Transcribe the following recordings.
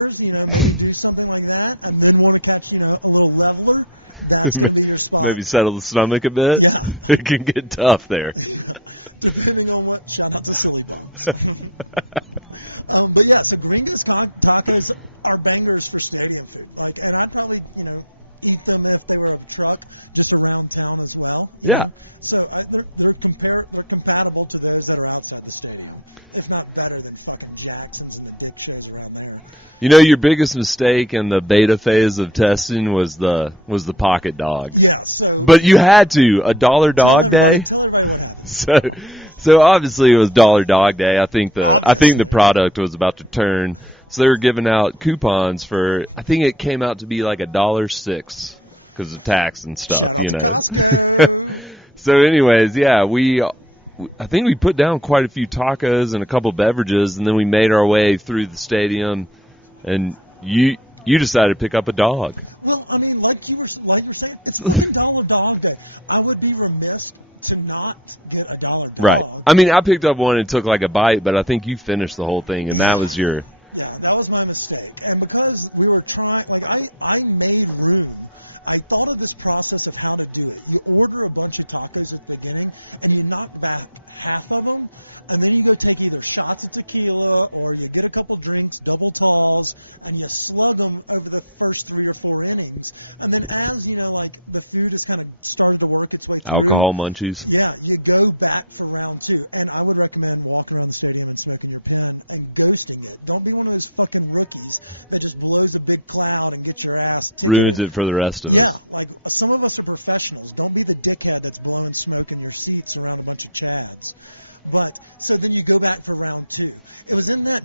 you know, do something like that, and then when we catch, you know, a little leveler, that's when you respond. Maybe settle the stomach a bit. Yeah. It can get tough there. Depending on what channel that's all but yeah, so gringos tacos are bangers for stadium food. Like, and I'd probably, you know, eat them if they were a truck just around town as well. Yeah. So they're compatible to those that are outside the stadium. They're not better than fucking Jackson's and the big shits around there. You know, your biggest mistake in the beta phase of testing was the pocket dog. Yeah, so, But you had to $1 dog day. So obviously it was $1 dog day. I think the product was about to turn. So they were giving out coupons for, I think it came out to be like $1.06 because of tax and stuff, you know. So anyways, yeah, I think we put down quite a few tacos and a couple beverages, and then we made our way through the stadium, and you decided to pick up a dog. Well, I mean, like you were saying, it's a $1 dog day. I would be remiss to not get a $1 dog. Right. I mean, I picked up one and took like a bite, but I think you finished the whole thing, and that was your... Yeah, that was my mistake. And because we were trying, like, I made room. I thought of this process of how to do it. You order a bunch of tacos at the beginning, and you knock back half of them, and then you go take either shots of tequila or you get a couple drinks, double talls, and you slug them over the first 3 or 4 innings. And then as, you know, like, the food is kind of starting to work its way through. Alcohol munchies. Yeah, you go back for round 2. And I would recommend walking around the stadium and smoking your pen and ghosting it. Don't be one of those fucking rookies that just blows a big cloud and gets your ass. Ruins it for the rest of us. Yeah, like, some of us are professionals. Don't be the dickhead that's blowing smoke in your seats around a bunch of chads. But, so then you go back for round 2. It was in that,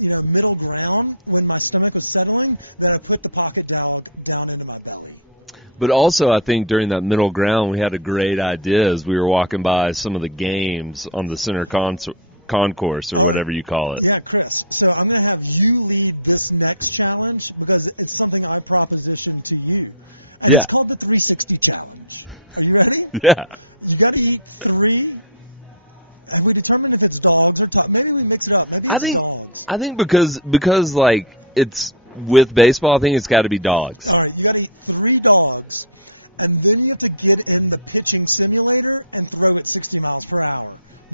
you know, middle ground when my stomach was settling that I put the pocket dog down into my belly. But also, I think during that middle ground, we had a great idea as we were walking by some of the games on the center concourse or whatever you call it. Yeah, Chris. So I'm going to have you lead this next challenge because it's something I propositioned to you. And Yeah. It's called the 360 challenge. Are you ready? Yeah. You got to eat 3. And we determine if it's dogs or dogs. Maybe we mix it up. Maybe I it's think dogs. because like it's with baseball, I think it's got to be dogs. All right, you got to eat 3 dogs, and then you have to get in the pitching simulator and throw it 60 miles per hour.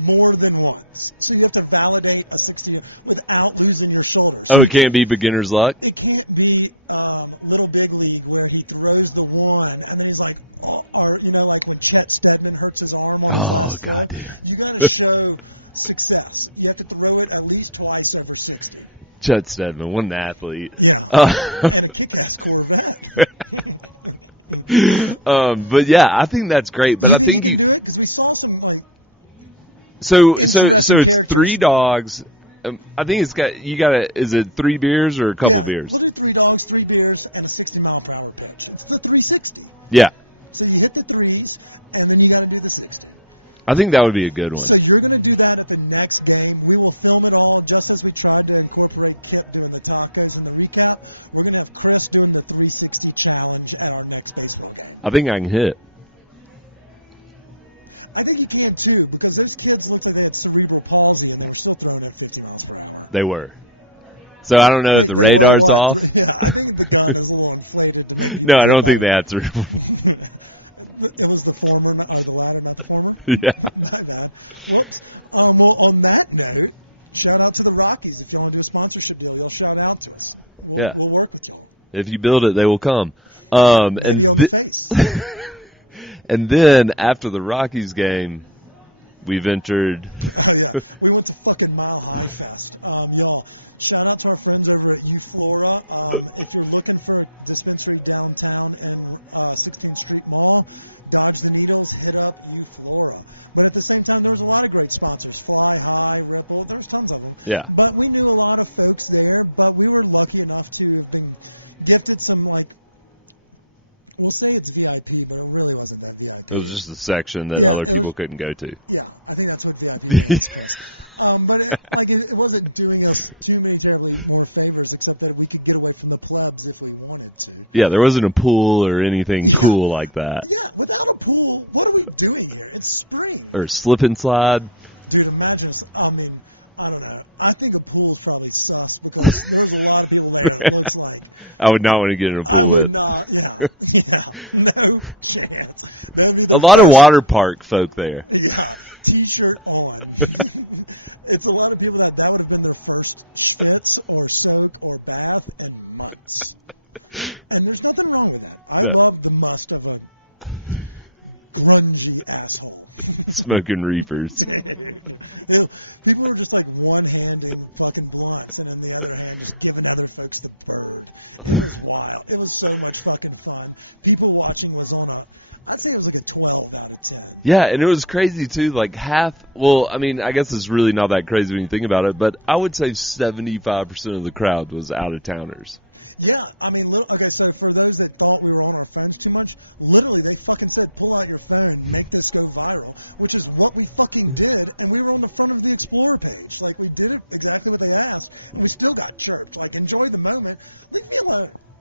More than once. So you have to validate a 60 without losing your shoulders. Oh, it can't be beginner's luck? It can't be Little Big League where he throws the one, and then he's like, or, you know, like when Chet Steadman hurts his arm. Oh, goddamn. You got to show success. You have to throw it at least twice over 60. Chet Steadman, what an athlete. Yeah. And a kick-ass quarterback. But yeah, I think that's great. But I think you. Because we saw some, like, So it's 3 dogs. I think it's got you got to. Is it 3 beers or a couple beers? What are 3 dogs, 3 beers, and a 60-mile-per-hour pitch? It's the 360. Yeah, So you hit the 3s, and then you got to do the 60. I think that would be a good one. So you're going to do that at the next game. We will film it all just as we tried to incorporate Kip into the tacos and the recap. We're going to have Chris doing the 360 challenge at our next baseball game. I think I can hit. I think you can too, because those kids look like they have cerebral palsy and they're still throwing at 50 miles per hour. They were. So I don't know if the radar's off. Yeah, I think the gun is a little inflated. No, I don't think they had cerebral. It was the former, not the latter, not the former. Yeah. Well, on that note, shout out to the Rockies. If you want to do a sponsorship deal, they'll shout out to us. Yeah. We'll work with you. If you build it, they will come. And then after the Rockies game, we ventured. We went to fucking Mile High Fest. Y'all, shout out to our friends over at Flora. If you're looking for a dispensary downtown and 16th Street Mall, Dodge the Needles, hit up Flora. But at the same time, there's a lot of great sponsors. Fly High, Ripple, there's tons of them. Yeah. But we knew a lot of folks there, but we were lucky enough to have been gifted some, like, we'll say it's VIP, but it really wasn't that VIP. It was just a section that other people couldn't go to. Yeah, I think that's what VIP is. But it wasn't doing us too many terribly more favors, except that we could get away from the clubs if we wanted to. Yeah, there wasn't a pool or anything cool like that. Yeah, without a pool, what are we doing here? It's spring. Or slip and slide. Dude, imagine, I don't know. I think a pool is probably sucks because there's a lot of people And it looks like, I would not want to get in a pool with. no chance. A lot of water park folk there. Yeah, t-shirt on. It's a lot of people that would have been their first schwitz or soak or bath in months. And there's nothing wrong with that. I love the must of a grungy asshole. Smoking reefers. People were just like one-handed fucking blunts, and then the other hand just giving other folks the bird. It was wild. It was so much fucking fun. People watching was on I'd say it was like a 12 out of 10. Yeah, and it was crazy too. Like half, well, I mean, I guess it's really not that crazy when you think about it, but I would say 75% of the crowd was out of towners. Yeah, I mean, look, okay, so for those that thought we were on our phones too much, literally they fucking said, pull out your phone and make this go viral, which is what we fucking did, and we were on the front of the Explorer page. Like, we did it exactly what they asked, and we still got chirped. Like, enjoy the moment.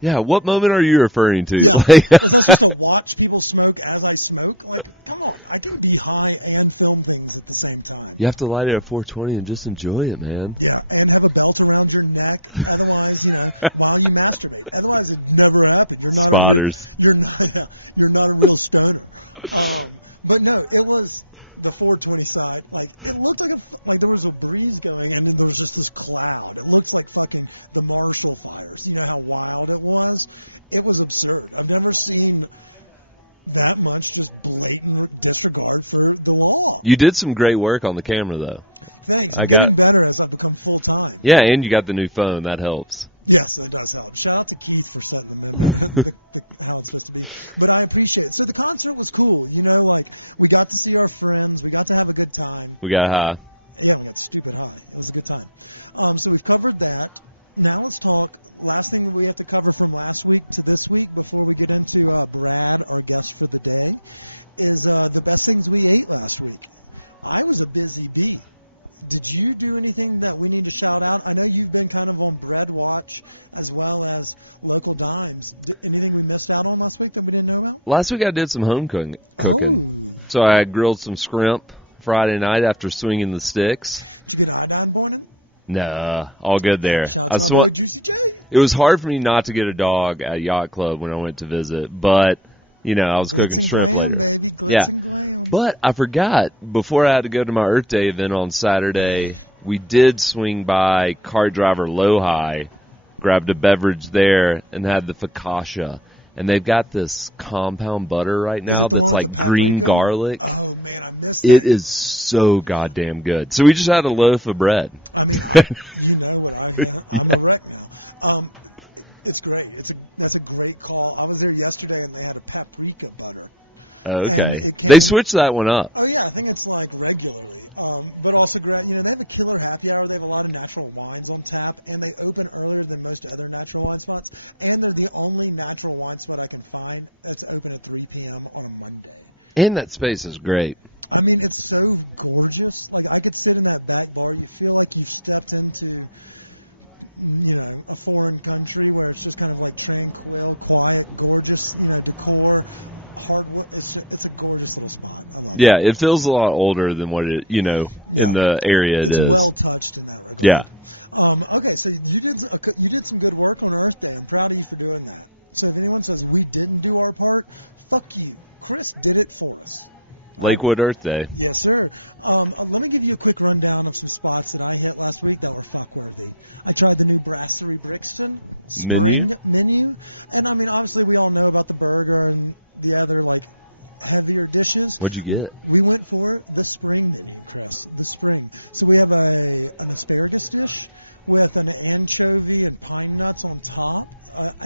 Yeah, what moment are you referring to? Yeah, like, just to watch people smoke as I smoke, like, come on, I can be high and film things at the same time. you have to light it at 420 and just enjoy it, man. Yeah, and have a belt around your neck, otherwise, while you masturbate. Otherwise, it never happens. Spotters. You're not a real stoner. But no, it was the 420 side. Like, it looked like there was a breeze going, and then there was just this cloud. It looks like fucking the Marshall fires. You know how wild it was? It was absurd. I've never seen that much just blatant disregard for the law. You did some great work on the camera, though. Thanks. I got better as I become full time. Yeah, and you got the new phone. That helps. Yes, that does help. Shout out to Keith for setting them up. But I appreciate it. So the concert was cool. You know, like, we got to see our friends. We got to have a good time. We got high. Yeah, it's stupid high. It was a good time. So we've covered that. Now let's talk. Last thing we have to cover from last week to this week before we get into Brad, our guest for the day, is the best things we ate last week. I was a busy bee. Did you do anything that we need to shout out? I know you've been kind of on Bread Watch as well as local dimes. Anything we missed out on last week that we didn't know about? Last week I did some home cooking. So I grilled some shrimp Friday night after swinging the sticks. Did you get hot dog morning? Nah, all good there. It was hard for me not to get a dog at Yacht Club when I went to visit, but, you know, I was cooking shrimp later. Yeah. But I forgot, before I had to go to my Earth Day event on Saturday, we did swing by Cart Driver Low-High, grabbed a beverage there, and had the focaccia. And they've got this compound butter right now that's like green garlic. It is so goddamn good. So we just had a loaf of bread. Yeah. It's great. It's a great call. I was there yesterday and they had a paprika butter. Oh, okay. They switched that one up. Oh, yeah. I think it's like regularly. But also, you know, they have a killer happy hour. They have a lot of natural wines on tap, and they open earlier than most other natural wine spots. And they're the only natural wine spot I can find that's open at 3 p.m. on Monday. And that space is great. I mean, it's so gorgeous. Like, I could sit in that back bar and you feel like you stepped into, you know, a foreign country where it's just kind of like tranquil, quiet, gorgeous, you know, decor, hardwood. It's a gorgeous spot. Yeah, it feels a lot older than what it, you know, in the area it is. Yeah. Okay, so you did some good work on Earth Day. I'm proud of you for doing that. So if anyone says we didn't do our part, fuck you. Chris did it for us. Lakewood Earth Day. Yes, sir. I'm going to give you a quick rundown of some spots that I hit last week that were fuck-worthy. I tried the new Brasserie Brixton Menu. And I mean, obviously we all know about the burger and the other, like, heavier dishes. What'd you get? We went for the spring menu, Chris. The spring. So we have an asparagus dish. We have an anchovy and pine nuts on top.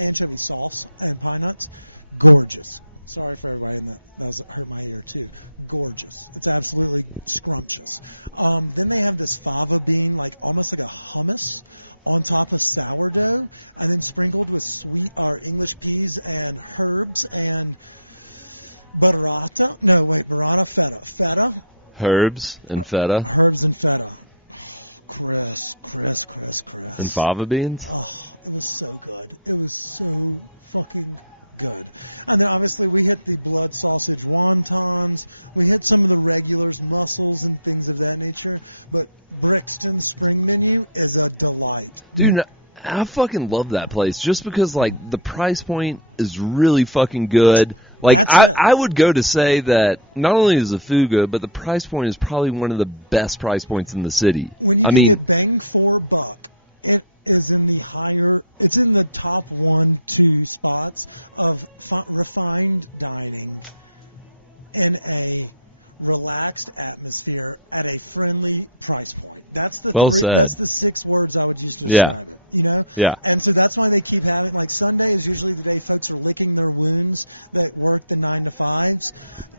Anchovy sauce and pine nuts. Gorgeous. Sorry for writing that. That's a hard way there, too. Gorgeous. It's absolutely scrumptious. Then they have this fava bean, like almost like a hummus on top of sourdough, and then sprinkled with sweet English peas and herbs and burrata. No, wait, burrata, feta. Herbs and feta. Herbs and feta. Chris. And fava beans? Oh, it was so good. It was so fucking good. I mean, obviously, we had the blood sausage wontons. We had some of the regulars, mussels, and things of that nature. But Brixton's spring menu is a delight. Dude, I fucking love that place just because, like, the price point is really fucking good. Like, I would go to say that not only is the food good, but the price point is probably one of the best price points in the city. I mean, bang for a buck, it is in the higher, it's in the top 1-2 spots of refined dining in a relaxed atmosphere at a friendly price point. That's the well said. That's the 6 words I would use. Yeah. You know? Yeah. And so that's why they keep having, like, Sunday is usually the day folks are licking their wounds that work the 9-to-5s.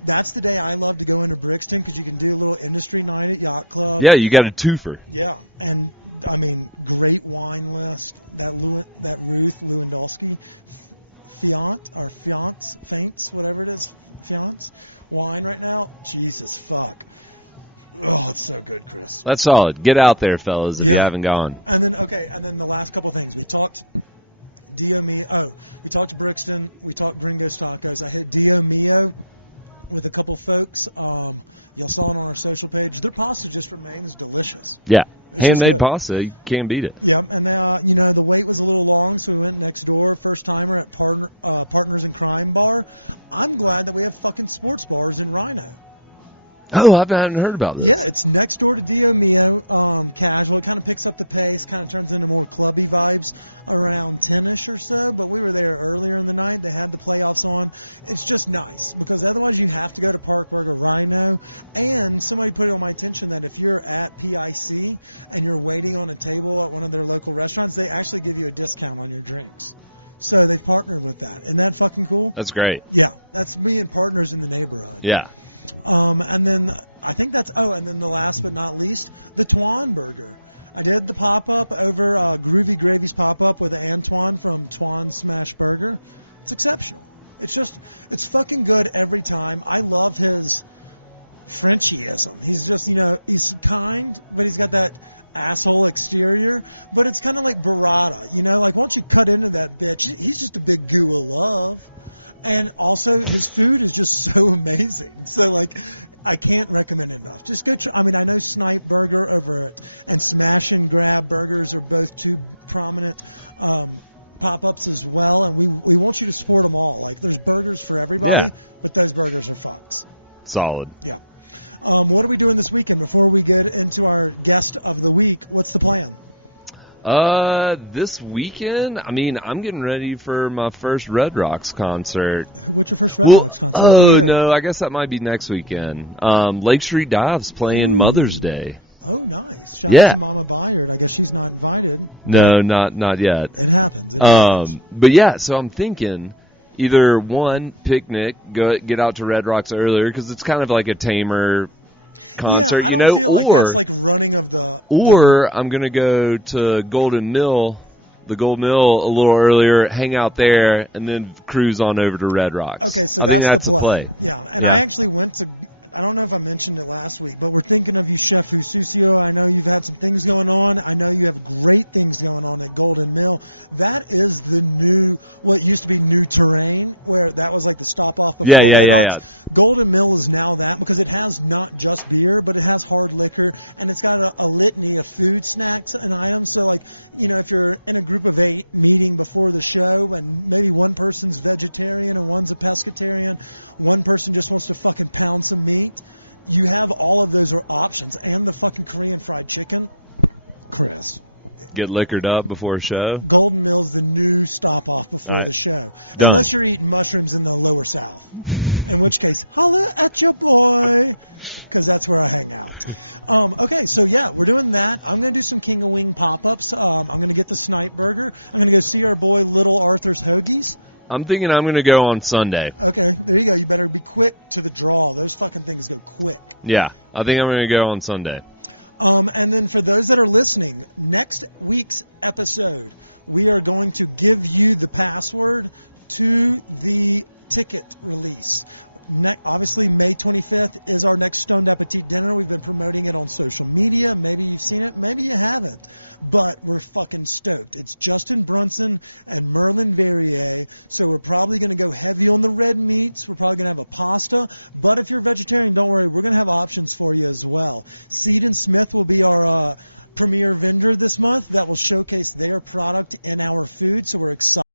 That's the day I love to go into Brixton because you can do a little industry night at Yacht Club. Yeah, you got a twofer. Yeah, and I mean, great wine list. That Ruth Lewandowski, Fiance, whatever it is, Fiance wine right now. Jesus fuck. Oh, it's so good, Chris. That's solid. Get out there, fellas, if you haven't gone. And then the last couple things. We talked we talked to Brixton. We talked Gringo's Tacos. I hit Mio with a couple folks. You'll saw it on our social page. Their pasta just remains delicious. Yeah. Handmade pasta, you can't beat it. Yeah, and the wait was a little long, so we went next door, first timer at Partners in Crime Bar. I'm glad that we have fucking sports bars in Rhino. Oh, I haven't heard about this. It's next door to Mio. Casual, kind of picks up the pace, kind of turns into more clubby vibes around 10-ish or so, but we were there earlier in the night. They had the playoffs on. It's just nice, because otherwise you'd have to go to Parkwood or Rhino. And somebody put it on my attention that if you're at PIC and you're waiting on a table at one of their local restaurants, they actually give you a discount on your drinks. So they partnered with that. Isn't that fucking cool? That's great. Yeah, that's me and partners in the neighborhood. Yeah. And then I think that's, and then the last but not least, the Twan Burger. I did the pop-up over Groovy Gravy's pop-up with Antoine from Twan Smash Burger. It's exceptional. It's fucking good every time. I love his Frenchyism. He's just, he's kind, but he's got that asshole exterior. But it's kind of like Barada, like once you cut into that bitch, he's just a big goo of love. And also, his food is just so amazing. So, like, I can't recommend it enough. Just go try. I mean, I know Snipe Burger and Smash and Grab Burgers are both two prominent pop-ups as well, and we want you to support them all. Like, there's burgers for everybody. Yeah. But those burgers are fun. Solid. Yeah. What are we doing this weekend before we get into our guest of the week? What's the plan? This weekend, I mean, I'm getting ready for my first Red Rocks concert. Well, oh no, I guess that might be next weekend. Lake Street Dive's playing Mother's Day. Oh, nice. Yeah. Mama Buyer. I guess she's not invited. No, not yet. But yeah, so I'm thinking either one, picnic, get out to Red Rocks earlier because it's kind of like a tamer concert, or I'm going to go to Golden Mill, the Gold Mill, a little earlier, hang out there, and then cruise on over to Red Rocks. Okay, so I think that's the play. Yeah. I actually went to, I don't know if I mentioned it last week, but we're thinking of you shifting to, I know you've had some things going on. I know you have great things going on at Golden Mill. That is the new, what used to be New Terrain, where that was like the stop-off. Yeah. Golden Mill is now that, because it has not just beer, but it has hard liquor, and it's got a litany of food, snacks, and items. So, like, if you're in a group of 8 meeting before the show, and maybe one person's vegetarian and one's a pescatarian, one person just wants to fucking pound some meat, you have all of those options, and the fucking Korean fried chicken. Chris. Get liquored up before a show. Golden Mill is the new stop-off before All right. the show. Done. Unless you're eating mushrooms in the lower south. In which case, that's your boy. Because that's where I go. Okay, so yeah, we're doing that. I'm going to do some King of Wing pop-ups. I'm going to get the Snipe Burger. I'm going to go see our boy Little Arthur's Hoagies. I'm thinking I'm going to go on Sunday. Okay, there you go. You better be quick to the draw. Those fucking things are quick. Yeah, I think I'm going to go on Sunday. And then for those that are listening, next week's episode, we are going to give you the password to the ticket release. Obviously, May 25th is our next Stoned Appetit dinner. We've been promoting it on social media. Maybe you've seen it, maybe you haven't. But we're fucking stoked. It's Justin Brunson and Merlin Verrier. So we're probably going to go heavy on the red meats. We're probably going to have a pasta. But if you're a vegetarian, don't worry. We're going to have options for you as well. Seed and Smith will be our premier vendor this month that will showcase their product in our food. So we're excited.